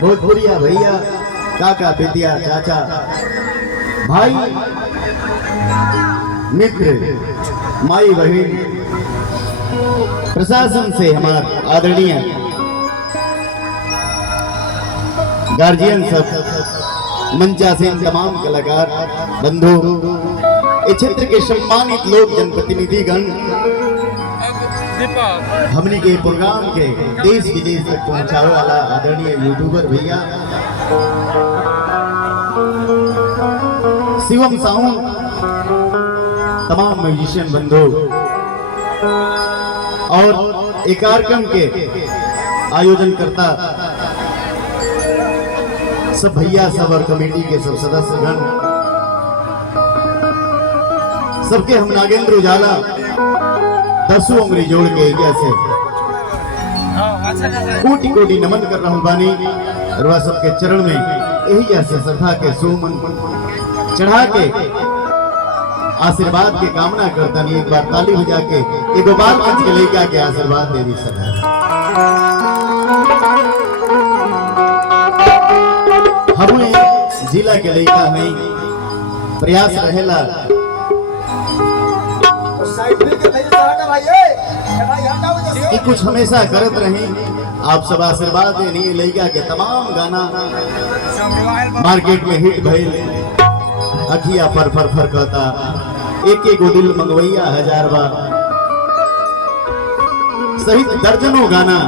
भोजपुरिया भैया, काका पितिया, चाचा, भाई, मित्र, माई बहन, प्रशासन से हमारा आदरणीय गार्जियन सब, मंचासीन तमाम कलाकार बंधु, इस क्षेत्र के सम्मानित लोग, जनप्रतिनिधिगण, हमने के प्रोग्राम के देश विदेश तक पहुंचाने वाला आदरणीय यूट्यूबर भैया, शिवम साहू, तमाम म्यूजिशियन बंधु और एक कार्यक्रम के आयोजन करता सब भैया सब और कमेटी के सब सदस्यगण, सबके हम नागेंद्र उजाला 10 उंगली जोड़ के जैसे कोटि कोटि नमन कर रहा हूं बानी और सबके चरण में यही जैसे श्रद्धा के सुमन चढ़ा के आशीर्वाद की कामना करता नहीं। एक बार ताली बजा के एक बार मंच के लेके आके आशीर्वाद दे दी सर। हम जिला के लेका नहीं प्रयास रहेला कि कुछ हमेशा करत रही। आप सब आशीर्वाद देनी लैका के तमाम गाना मार्केट में हिट भइल, अखिया फर फर फर कहता, एक एक दिल मंगवैया हजार बार सहित दर्जनों गाना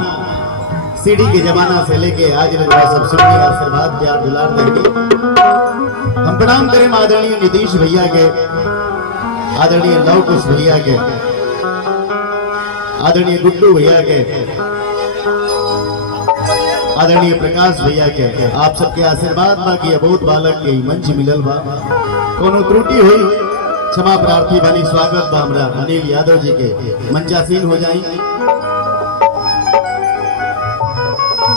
सीडी के जमाना से लेके आज सब सुनिए, आशीर्वाद प्यार दुलार देंगे। हम प्रणाम करें आदरणीय नीतीश भैया के, आदरणीय लव कुश भैया के, आदरणीय गुड्डू भैया के, आदरणीय प्रकाश भैया के। आप सबके आशीर्वाद बाकी बहुत बालक के मंच मिलल बा, कोनो त्रुटि हुई क्षमा प्रार्थी बानी। स्वागत बा हमरा अनिल यादव जी के, मंचासीन हो जाई।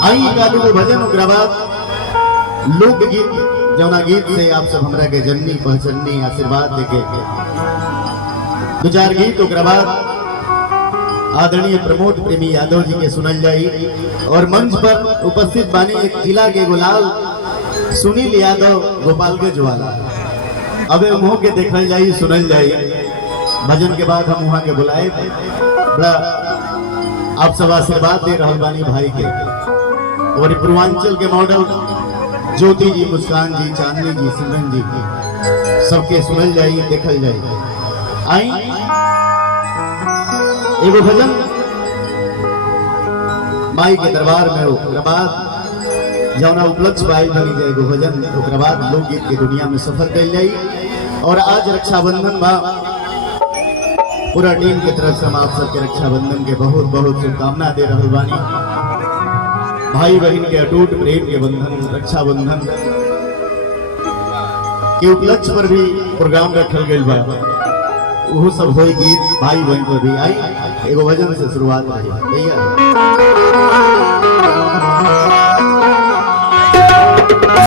आई गालू भजन ओकरा बाद लोकगीत, जौना गीत से आप सब हमरा के जननी पहचाननी आशीर्वाद देके दो चार गीत ओकरा बाद आदरणीय प्रमोद प्रेमी यादव जी के सुनल जाई। और मंच पर उपस्थित बानी एक जिला के गुलाल सुनील यादव गोपालगंज वाला, अबे मुंह के देखल जाई सुनल जाई। भजन के बाद हम वहां के बुलाए, बड़ा आप सब आशीर्वाद दे रहल बानी भाई के। और पूर्वांचल के मॉडल ज्योति जी, मुस्कान जी, चांदनी जी, सिमरन जी सबके सुनल जाई देखल जाई। आई एगो भजन माई के दरबार में ओकरा बाद जौना उपलक्ष्य पाई बनी जाए एगो भजन, ओकरा बाद लोकगीत के दुनिया में सफर कल जाई। और आज रक्षाबंधन बा, पूरा टीम की तरफ से हम आप सबके रक्षाबंधन के बहुत बहुत शुभकामना दे रहल बानी। भाई बहन के अटूट प्रेम के बंधन, रक्षाबंधन के उपलक्ष्य पर भी प्रोग्राम रखल गई बा, वो सब होई गीत भाई बहन पर भी। आई एगो भजन से शुरुआत रही भैया।